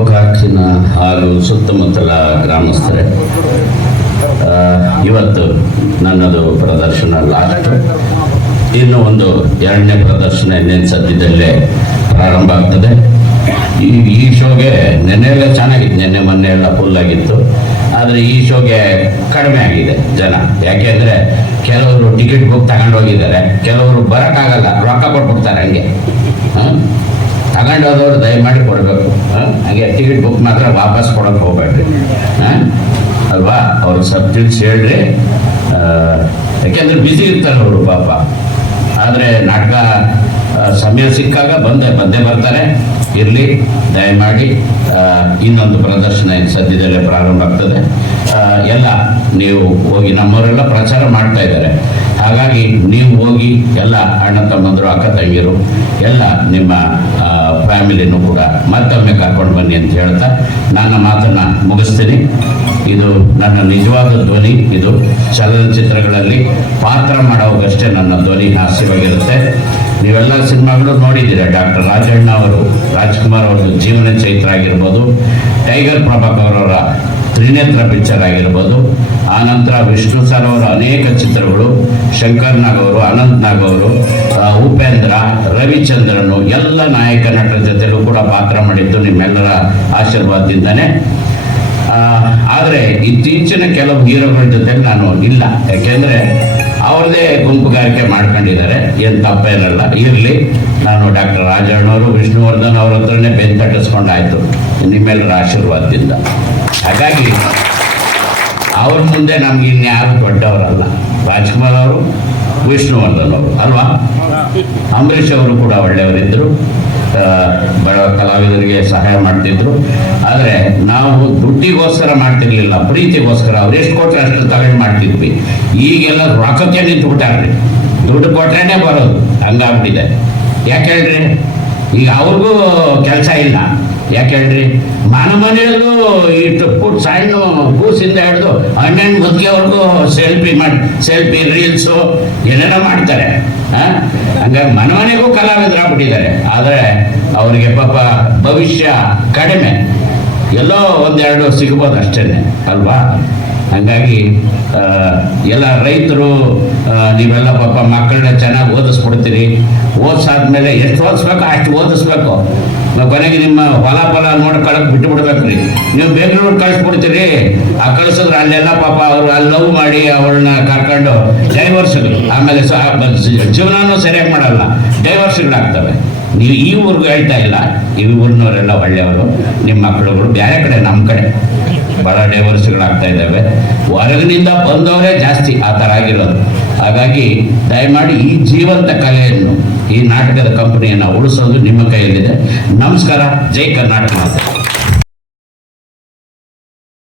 ಗೋಕಾಕಿನ ಹಾಗೂ ಸುತ್ತಮುತ್ತಲ ಗ್ರಾಮಸ್ಥರೇ, ಇವತ್ತು ನನ್ನದು ಪ್ರದರ್ಶನ ಲಾಸ್ಟ್. ಇನ್ನು ಒಂದು ಎರಡನೇ ಪ್ರದರ್ಶನ ಇನ್ನೇನು ಸದ್ಯದಲ್ಲೇ ಪ್ರಾರಂಭ ಆಗ್ತದೆ. ಈ ಶೋಗೆ ನೆನ್ನೆಲ್ಲ ಚೆನ್ನಾಗಿತ್ತು, ನೆನ್ನೆ ಮೊನ್ನೆ ಎಲ್ಲ ಫುಲ್ ಆಗಿತ್ತು. ಆದರೆ ಈ ಶೋಗೆ ಕಡಿಮೆ ಆಗಿದೆ ಜನ. ಯಾಕೆಂದರೆ ಕೆಲವರು ಟಿಕೆಟ್ ಬುಕ್ ತಗೊಂಡೋಗಿದ್ದಾರೆ, ಕೆಲವರು ಬರೋಕ್ಕಾಗಲ್ಲ, ರೊಕ್ಕ ಕೊಟ್ಬಿಡ್ತಾರೆ. ಹಂಗೆ ತಗೊಂಡೋದವ್ರು ದಯಮಾಡಿ ಕೊಡಬೇಕು. ಹಾಗೆ ಟಿಕೆಟ್ ಬುಕ್ ಮಾತ್ರ ವಾಪಸ್ ಕೊಡೋಕೆ ಹೋಗ್ಬೇಡ್ರಿ, ಅಲ್ವಾ? ಅವ್ರು ಸಬ್ಜೆಕ್ಟ್ಸ್ ಹೇಳ್ರಿ, ಯಾಕೆಂದ್ರೆ ಬ್ಯುಸಿ ಇರ್ತಾರೆ ಅವರು ಪಾಪ. ಆದರೆ ನಾಟಕ ಸಮಯ ಸಿಕ್ಕಾಗ ಬಂದೇ ಬರ್ತಾರೆ. ಇರಲಿ, ದಯಮಾಡಿ ಇನ್ನೊಂದು ಪ್ರದರ್ಶನ ಸದ್ಯದಲ್ಲೇ ಪ್ರಾರಂಭ ಆಗ್ತದೆ. ಎಲ್ಲ ನೀವು ಹೋಗಿ, ನಮ್ಮವರೆಲ್ಲ ಪ್ರಚಾರ ಮಾಡ್ತಾ ಇದ್ದಾರೆ. ಹಾಗಾಗಿ ನೀವು ಹೋಗಿ ಎಲ್ಲ ಅಣ್ಣ ತಮ್ಮಂದರು, ಅಕ್ಕ ತಂಗಿರು, ಎಲ್ಲ ನಿಮ್ಮ ಫ್ಯಾಮಿಲಿನೂ ಕೂಡ ಮತ್ತೊಮ್ಮೆ ಕರ್ಕೊಂಡು ಬನ್ನಿ ಅಂತ ಹೇಳ್ತಾ ನನ್ನ ಮಾತನ್ನು ಮುಗಿಸ್ತೀನಿ. ಇದು ನನ್ನ ನಿಜವಾದ ಧ್ವನಿ. ಇದು ಚಲನಚಿತ್ರಗಳಲ್ಲಿ ಪಾತ್ರ ಮಾಡೋವಾಗಷ್ಟೇ ನನ್ನ ಧ್ವನಿ ಹಾಸ್ಯವಾಗಿರುತ್ತೆ. ನೀವೆಲ್ಲ ಸಿನಿಮಾಗಳು ನೋಡಿದ್ದೀರ. ಡಾಕ್ಟರ್ ರಾಜಣ್ಣ ಅವರು, ರಾಜ್ಕುಮಾರ್ ಅವ್ರದ್ದು ಜೀವನ ಚೈತ್ರ ಆಗಿರ್ಬೋದು, ಟೈಗರ್ ಪ್ರಭಾಕರ್ ಅವರ ತ್ರಿನೇತ್ರ ಪಿಕ್ಚರ್ ಆಗಿರ್ಬೋದು, ಆನಂತರ ವಿಷ್ಣು ಸರ್ ಅವರ ಅನೇಕ ಚಿತ್ರಗಳು, ಶಂಕರ್ ನಾಗ್ ಅವರು, ಅನಂತ್ ನಾಗ್ ಅವರು, ಉಪೇಂದ್ರ, ರವಿಚಂದ್ರನು, ಎಲ್ಲ ನಾಯಕ ನಟರ ಜೊತೆಲೂ ಕೂಡ ಪಾತ್ರ ಮಾಡಿದ್ದು ನಿಮ್ಮೆಲ್ಲರ ಆಶೀರ್ವಾದದಿಂದನೇ. ಆದರೆ ಇತ್ತೀಚಿನ ಕೆಲವು ಹೀರೋಗಳ ಜೊತೆ ನಾನು ಇಲ್ಲ, ಯಾಕೆಂದರೆ ಅವ್ರದ್ದೇ ಗುಂಪುಗಾರಿಕೆ ಮಾಡ್ಕೊಂಡಿದ್ದಾರೆ. ಏನು ತಪ್ಪೇನಲ್ಲ, ಇರಲಿ. ನಾನು ಡಾಕ್ಟರ್ ರಾಜಣ್ಣವರು, ವಿಷ್ಣುವರ್ಧನ್ ಅವ್ರ ಹತ್ರನೇ ಬೆಂತಟ್ಟಿಸ್ಕೊಂಡಾಯ್ತು ನಿಮ್ಮೆಲ್ಲರ ಆಶೀರ್ವಾದದಿಂದ. ಹಾಗಾಗಿ ಅವ್ರ ಮುಂದೆ ನಮ್ಗೆ ಇನ್ಯಾರು ದೊಡ್ಡವರಲ್ಲ. ರಾಜ್ಕುಮಾರ್ ಅವರು, ವಿಷ್ಣುವರ್ಧನ್ ಅವರು, ಅಲ್ವಾ? ಅಂಬರೀಷ್ ಅವರು ಕೂಡ ಒಳ್ಳೆಯವರಿದ್ದರು, ಬಡ ಕಲಾವಿದರಿಗೆ ಸಹಾಯ ಮಾಡ್ತಿದ್ರು. ಆದರೆ ನಾವು ದುಡ್ಡಿಗೋಸ್ಕರ ಮಾಡ್ತಿರ್ಲಿಲ್ಲ, ಪ್ರೀತಿಗೋಸ್ಕರ. ಅವ್ರು ಎಷ್ಟು ಕೊಟ್ಟರೆ ಅಷ್ಟು ತಗೊಂಡು ಮಾಡ್ತಿದ್ವಿ. ಈಗೆಲ್ಲ ರೊಕ್ಕಕ್ಕೆ ನಿಂತುಬಿಟ್ಟಾರ್ರಿ, ದುಡ್ಡು ಕೊಟ್ರೇನೆ ಬರೋದು, ಹಂಗಾಗ್ಬಿಟ್ಟಿದೆ. ಯಾಕೆ ಹೇಳ್ರಿ? ಈಗ ಅವ್ರಿಗೂ ಕೆಲಸ ಇಲ್ಲ. ಯಾಕೆ ಹೇಳ್ರಿ? ಮನೆಯಲ್ಲೂ ಇಷ್ಟು ಸಣ್ಣ ಕೂಸಿಂದ ಹಿಡಿದು ಹಣ್ಣು ಮುದ್ಗೆವರೆಗೂ ಸೆಲ್ಫಿ ರೀಲ್ಸು ಏನೇನೋ ಮಾಡ್ತಾರೆ. ಹಂಗಾಗಿ ಮನೆಗೂ ಕಲಾವಿದರಾಗ್ಬಿಟ್ಟಿದ್ದಾರೆ. ಆದರೆ ಅವರಿಗೆ ಪಾಪ ಭವಿಷ್ಯ ಕಡಿಮೆ, ಎಲ್ಲೋ ಒಂದೆರಡು ಸಿಗ್ಬೋದು ಅಷ್ಟೇ, ಅಲ್ವಾ? ಹಾಗಾಗಿ ಎಲ್ಲ ರೈತರು ನೀವೆಲ್ಲ ಪಾಪ ಮಕ್ಕಳನ್ನ ಚೆನ್ನಾಗಿ ಓದಿಸ್ಬಿಡ್ತೀರಿ. ಓದಿಸಾದ್ಮೇಲೆ ಎಷ್ಟು ಓದಿಸ್ಬೇಕು ಅಷ್ಟು ಓದಿಸ್ಬೇಕು. ಕೊನೆಗೆ ನಿಮ್ಮ ಹೊಲ ನೋಡ್ಕೊಳಕ್ಕೆ ಬಿಟ್ಟು ಬಿಡ್ಬೇಕ್ರಿ. ನೀವು ಬೆಂಗಳೂರು ಕಳಿಸ್ಬಿಡ್ತೀರಿ. ಆ ಕಳಿಸಿದ್ರೆ ಅಲ್ಲೆಲ್ಲ ಪಾಪ ಅವರು ಅಲ್ಲಿ ಲವ್ ಮಾಡಿ ಅವಳನ್ನ ಕರ್ಕೊಂಡು ಡೈವರ್ಸ್ಗಳು, ಆಮೇಲೆ ಜೀವನನೂ ಸರಿಯಾಗಿ ಮಾಡಲ್ಲ, ಡೈವರ್ಸ್ಗಳಾಗ್ತವೆ. ನೀವು ಈ ಊರಿಗೂ ಹೇಳ್ತಾ ಇಲ್ಲ, ಈ ಊರಿನವರೆಲ್ಲ ಒಳ್ಳೆಯವರು. ನಿಮ್ಮ ಮಕ್ಕಳುಗಳು ಬೇರೆ ಕಡೆ, ನಮ್ಮ ಕಡೆ ಭಾಳ ಡೈವರ್ಸ್ಗಳಾಗ್ತಾ ಇದ್ದಾವೆ. ಹೊರಗಿನಿಂದ ಬಂದವರೇ ಜಾಸ್ತಿ ಆ ಥರ ಆಗಿರೋದು. ಹಾಗಾಗಿ ದಯಮಾಡಿ ಈ ಜೀವಂತ ಕಲೆಯನ್ನು, ಈ ನಾಟಕದ ಕಂಪನಿಯನ್ನು ಉಳಿಸೋದು ನಿಮ್ಮ ಕೈಯಲ್ಲಿದೆ. ನಮಸ್ಕಾರ. ಜೈ ಕರ್ನಾಟಕ.